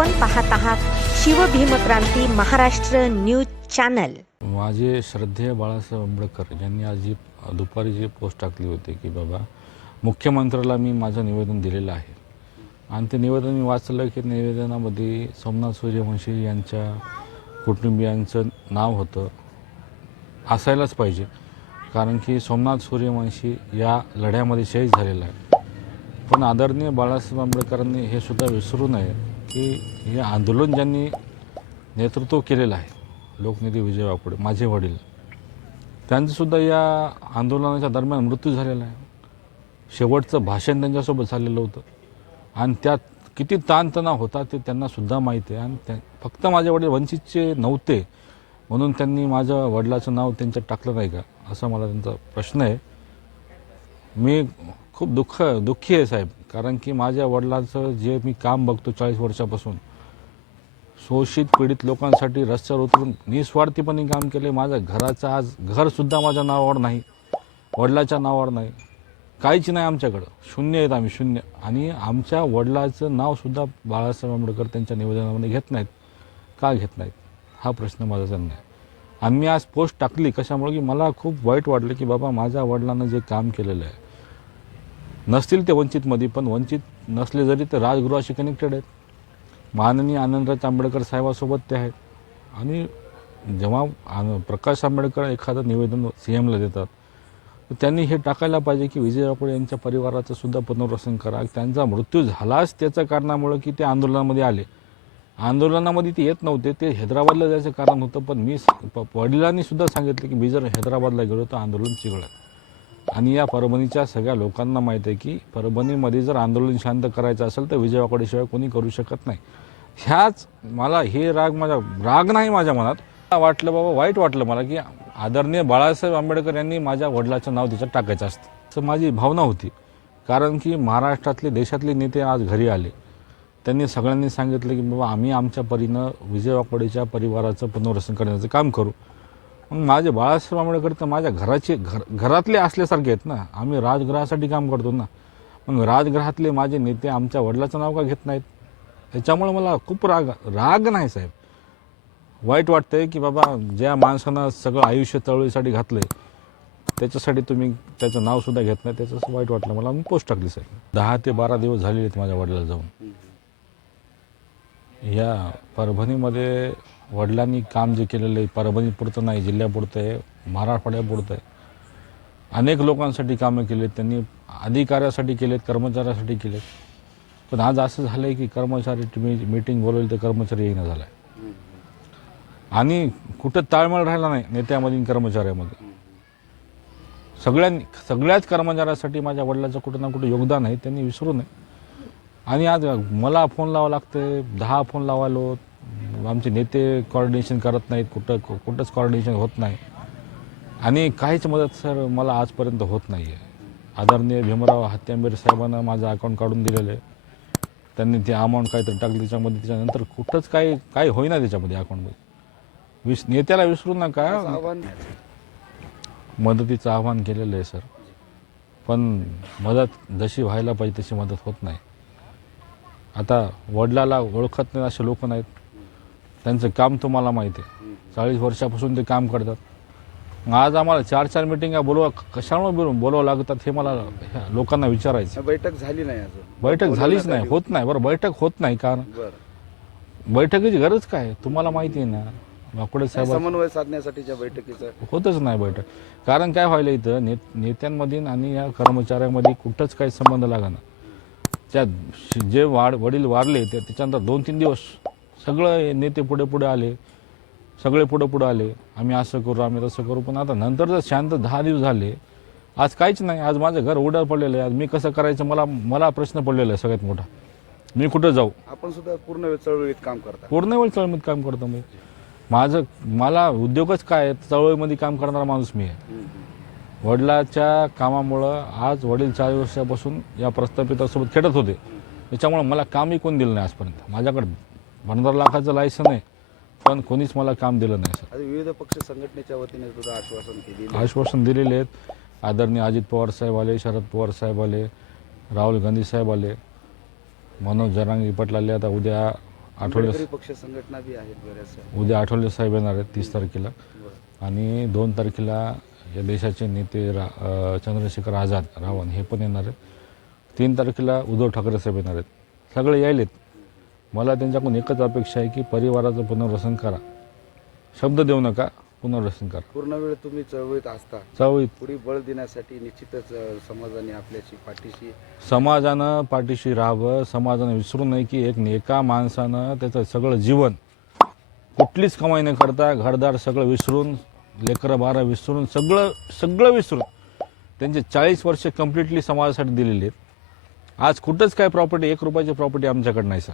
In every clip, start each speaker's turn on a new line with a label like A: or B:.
A: आपण पाहत आहात शिवभीमक्रांती महाराष्ट्र न्यूज चॅनल.
B: माझे श्रद्धेय बाळासाहेब आंबेडकर यांनी आज जी दुपारी जी पोस्ट टाकली होती की बाबा मुख्यमंत्र्याला मी माझं निवेदन दिलेलं आहे. आणि ते निवेदन मी वाचलं की निवेदनामध्ये सोमनाथ सूर्यवंशी यांच्या कुटुंबियांचं नाव होतं. असायलाच पाहिजे. कारण की सोमनाथ सूर्यवंशी या लढ्यामध्ये शहीद झालेला आहे. पण आदरणीय बाळासाहेब आंबेडकरांनी हे सुद्धा विसरू नये की हे आंदोलन ज्यांनी नेतृत्व केलेलं आहे लोकनेते विजय वाकुडे माझे वडील त्यांचंसुद्धा या आंदोलनाच्या दरम्यान मृत्यू झालेला आहे. शेवटचं भाषण त्यांच्यासोबत झालेलं होतं. आणि त्यात किती ताणतणाव होता ते त्यांनासुद्धा माहिती आहे. आणि त्या फक्त माझे वडील वंचितचे नव्हते म्हणून त्यांनी माझ्या वडिलाचं नाव त्यांच्यात टाकलं नाही का? असा मला त्यांचा प्रश्न आहे. मी खूप दुःख दुःखी आहे साहेब. कारण की माझ्या वडिलाचं जे मी काम बघतो चाळीस वर्षापासून शोषित पीडित लोकांसाठी रस्त्यावर उतरून निस्वार्थीपणे काम केले. माझ्या घराचं आज घरसुद्धा माझ्या नावावर नाही वडिलाच्या नावावर नाही. काहीच नाही आमच्याकडं. शून्य आहेत आम्ही शून्य. आणि आमच्या वडिलाचं नावसुद्धा बाळासाहेब आंबेडकर त्यांच्या निवेदनामध्ये घेत नाहीत. का घेत नाहीत? हा प्रश्न माझा त्यांना आहे. आम्ही आज पोस्ट टाकली कशामुळे की मला खूप वाईट वाटलं की बाबा माझ्या वडिलांना जे काम केलेलं आहे नसतील ते वंचितमध्ये पण वंचित नसले जरी ते राजगृहाशी कनेक्टेड आहेत. माननीय आनंदराज आंबेडकर साहेबासोबत ते आहेत. आणि जेव्हा आन- प्रकाश आंबेडकर एखादं निवेदन सी एमला देतात तर त्यांनी हे टाकायला पाहिजे की विजय वाकुळे यांच्या परिवाराचं सुद्धा पुनर्वसन करा. त्यांचा मृत्यू झालाच त्याच्या कारणामुळं की ते आंदोलनामध्ये आले. आंदोलनामध्ये ते येत नव्हते ते हैदराबादला जायचं कारण होतं पण मी वडिलांनी सुद्धा सांगितलं की मी जर हैदराबादला गेलो तर आंदोलन चिघळत आणि या परभणीच्या सगळ्या लोकांना माहीत आहे की परभणीमध्ये जर आंदोलन शांत करायचं असेल तर विजय वाकडेशिवाय कोणी करू शकत नाही. ह्याच मला हे राग माझ्या राग नाही माझ्या मनात. वाटलं बाबा वाईट वाटलं मला की आदरणीय बाळासाहेब आंबेडकर यांनी माझ्या वडिलाचं नाव त्याच्यात टाकायचं असतं. असं माझी भावना होती. कारण की महाराष्ट्रातले देशातले नेते आज घरी आले. त्यांनी सगळ्यांनी सांगितलं की बाबा आम्ही आमच्या परीनं विजय वाकडेच्या परिवाराचं पुनर्वसन करण्याचं काम करू. मग माझे बाळासाहेब आंबेडकर तर माझ्या घराचे घर घरातले असल्यासारखे आहेत ना. आम्ही राजगृहासाठी काम करतो ना. मग राजगृहातले माझे नेते आमच्या वडिलाचं नाव का घेत नाहीत? त्याच्यामुळे मला खूप राग राग नाही साहेब. वाईट वाटतंय की बाबा ज्या माणसानं सगळं आयुष्य चळवळीसाठी घातलं त्याच्यासाठी तुम्ही त्याचं नावसुद्धा घेत नाही. त्याचं वाईट वाटलं. मला मी पोस्ट टाकली साहेब. दहा ते बारा दिवस झालेले आहेत माझ्या वडिलाला जाऊन. या परभणीमध्ये वडिलांनी काम जे केलेलं आहे परभणीपुरतं नाही जिल्ह्यापुरतं आहे मराठवाड्यापुरतं आहे. अनेक लोकांसाठी कामं केली आहेत त्यांनी अधिकाऱ्यासाठी केलेत कर्मचाऱ्यासाठी केलेत. पण आज असं झालं आहे की कर्मचारी तुम्ही मीटिंग बोलवली तर कर्मचारी येईना झाला आहे आणि कुठं ताळमेळ राहिला नाही नेत्यामध्ये कर्मचाऱ्यामध्ये सगळ्यांनी सगळ्याच कर्मचाऱ्यासाठी माझ्या वडिलाचं कुठं ना कुठं योगदान आहे त्यांनी विसरू नये. आणि आज मला फोन लावा लागते दहा फोन लावालो. आमचे नेते कॉर्डिनेशन करत नाहीत कुठं कुठंच कॉर्डिनेशन होत नाही. आणि काहीच मदत सर मला आजपर्यंत होत नाही आहे आदरणीय भीमराव हत्यांबेर साहेबांना माझं अकाउंट काढून दिलेलं आहे. त्यांनी ते अमाऊंट काहीतरी टाकली त्याच्यामध्ये त्याच्यानंतर कुठंच काही काही होईना त्याच्यामध्ये अकाउंटमध्ये विस नेत्याला विसरू नका. मदतीचं आवाहन केलेलं आहे सर. पण मदत जशी व्हायला पाहिजे तशी मदत होत नाही. आता वडिलाला ओळखत नाही असे लोक नाहीत. त्यांचं काम तुम्हाला माहिती आहे. चाळीस वर्षापासून ते काम करतात. मग आज आम्हाला चार चार मिटिंगा बोलवा कशामुळे बोलव बोलावं लागतात हे मला लोकांना विचारायचं
C: बैठक झाली नाही
B: बैठक झालीच नाही होत नाही. बरं बैठक होत नाही कारण बैठकीची गरज काय? तुम्हाला माहिती आहे ना वाकडे साहेब
C: समन्वय साधण्यासाठीच्या बैठकीचं.
B: होतच नाही बैठक. कारण काय व्हायला इथं नेत्यांमध्ये आणि या कर्मचाऱ्यांमध्ये कुठंच काही संबंध लागना. त्या जे वाढ वडील वारले ते त्याच्यानंतर दोन तीन दिवस सगळं नेते पुढे पुढे आले. सगळे पुढे पुढे आले. आम्ही असं करू आम्ही तसं करू. पण आता नंतर जर शांत दहा दिवस झाले आज काहीच नाही. आज माझं घर उघड्यावर पडलेलं आहे. आज मी कसं करायचं मला मला प्रश्न पडलेला आहे सगळ्यात मोठा. मी कुठं जाऊ?
C: आपण सुद्धा पूर्ण वेळ चळवळीत काम करता.
B: पूर्ण वेळ चळवळीत काम करतो मी. माझं मला उद्योगच काय आहे? चळवळीमध्ये काम करणारा माणूस मी आहे. वडिलाच्या कामामुळं आज वडील चार वर्षापासून या प्रस्थापितासोबत खेळत होते. त्याच्यामुळं मला कामही कोण दिलं नाही आजपर्यंत. माझ्याकडं पंधरा लाखाचं लायसन आहे पण कोणीच मला काम दिलं नाही सर
C: विविध पक्ष संघटनेच्या वतीने सुद्धा आश्वासन केली
B: आश्वासन दिलेले आहेत. आदरणीय अजित पवार साहेब आले शरद पवार साहेब आले राहुल गांधी साहेब आले मनोज जरांगी पाटील आले आता उद्या आठवले
C: पक्ष संघटना बी आहेत
B: उद्या आठवले साहेब येणार आहेत तीस तारखेला. आणि दोन तारखेला या देशाचे नेते रा चंद्रशेखर आझाद रावण हे पण येणार आहेत. तीन तारखेला उद्धव ठाकरे साहेब येणार आहेत. सगळे यायलेत. मला त्यांच्याकडून एकच अपेक्षा आहे की परिवाराचं पुनर्वसन करा. शब्द देऊ नका पुनर्वसन करा.
C: पूर्ण वेळ तुम्ही चळवळीत असता.
B: चळवळीत.
C: पुढे बळ देण्यासाठी निश्चितच समाजाने आपल्याशी पाठीशी
B: समाजानं पाठीशी राहावं. समाजानं विसरू नये की एक एका माणसानं त्याचं सगळं जीवन कुठलीच कमाई न करता घरदार सगळं विसरून लेकरं बारा विसरून सगळं सगळं विसरून त्यांचे चाळीस वर्ष कम्प्लिटली समाजासाठी दिलेली आहेत. आज कुठंच काय प्रॉपर्टी एक रुपयाची प्रॉपर्टी आमच्याकडे नाही सर.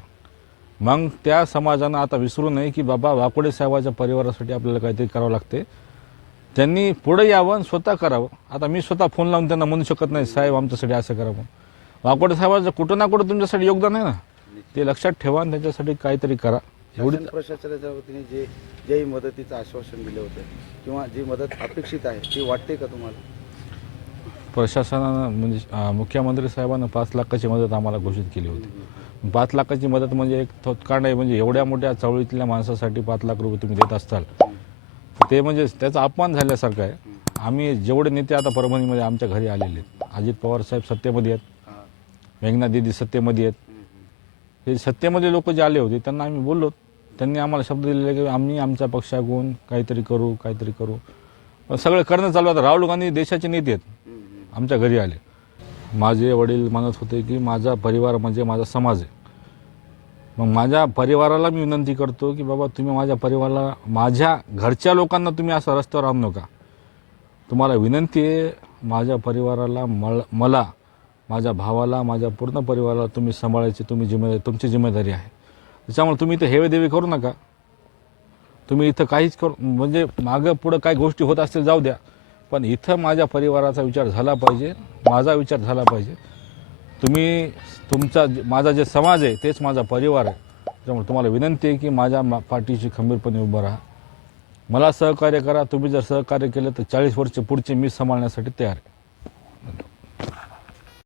B: मग त्या समाजानं आता विसरू नये की बाबा वाकोडे साहेबाच्या परिवारासाठी आपल्याला काहीतरी करावं लागते. त्यांनी पुढे यावं आणि स्वतः करावं. आता मी स्वतः फोन लावून त्यांना म्हणू शकत नाही साहेब आमच्यासाठी असं करावं वाकोडे साहेबाचं कुठं ना कुठं तुमच्यासाठी योगदान आहे ना. ते लक्षात ठेवा आणि त्यांच्यासाठी काहीतरी करा. एवढी
C: शासन प्रशासनाच्या वतीने जे ज्याही मदतीचं आश्वासन दिलं होतं किंवा जी मदत अपेक्षित आहे ती वाटते का तुम्हाला?
B: प्रशासनानं म्हणजे अं, मुख्यमंत्री साहेबांना पाच लाखाची मदत आम्हाला घोषित केली होती. पाच लाखाची मदत म्हणजे एक थोतकांड आहे म्हणजे एवढ्या मोठ्या चळवळीतल्या माणसासाठी पाच लाख रुपये तुम्ही देत असताल. ते म्हणजे त्याचा अपमान झाल्यासारखं आहे. आम्ही जेवढे नेते आता परभणीमध्ये आमच्या घरी आलेले आहेत. अजित पवार साहेब सत्तेमध्ये आहेत.
C: हां.
B: मेघना दिदी सत्तेमध्ये आहेत. हे सत्तेमध्ये लोक जे आले होते त्यांना आम्ही बोललो त्यांनी आम्हाला शब्द दिलेले की आम्ही आमच्या पक्षागून काहीतरी करू काहीतरी करू. पण सगळं करणं चालू आहे. आता राहुल गांधी देशाचे नेते आहेत. आमच्या घरी आले. माझे वडील म्हणत होते की माझा परिवार म्हणजे माझा समाज आहे. मग माझ्या परिवाराला मी विनंती करतो की बाबा तुम्ही माझ्या परिवाराला माझ्या घरच्या लोकांना तुम्ही असं रस्त्यावर आणू नका. तुम्हाला विनंती आहे माझ्या परिवाराला मळ मला माझ्या भावाला माझ्या पूर्ण परिवाराला तुम्ही सांभाळायची तुम्ही जिम्मेदारी तुमची जिम्मेदारी आहे. त्याच्यामुळे तुम्ही इथं हेवेदेवी करू नका. तुम्ही इथं काहीच करू म्हणजे मागं पुढं काही गोष्टी होत असतील जाऊ द्या. पण इथं माझ्या परिवाराचा विचार झाला पाहिजे माझा विचार झाला पाहिजे. तुम्ही तुमचा जे- माझा जे समाज आहे तेच माझा परिवार आहे. त्यामुळे तुम्हाला विनंती आहे की माझ्या मा- पाठीशी खंबीरपणे उभं राहा. मला सहकार्य करा तुम्ही जर सहकार्य केलं तर चाळीस वर्ष पुढचे मी सांभाळण्यासाठी तयार आहे.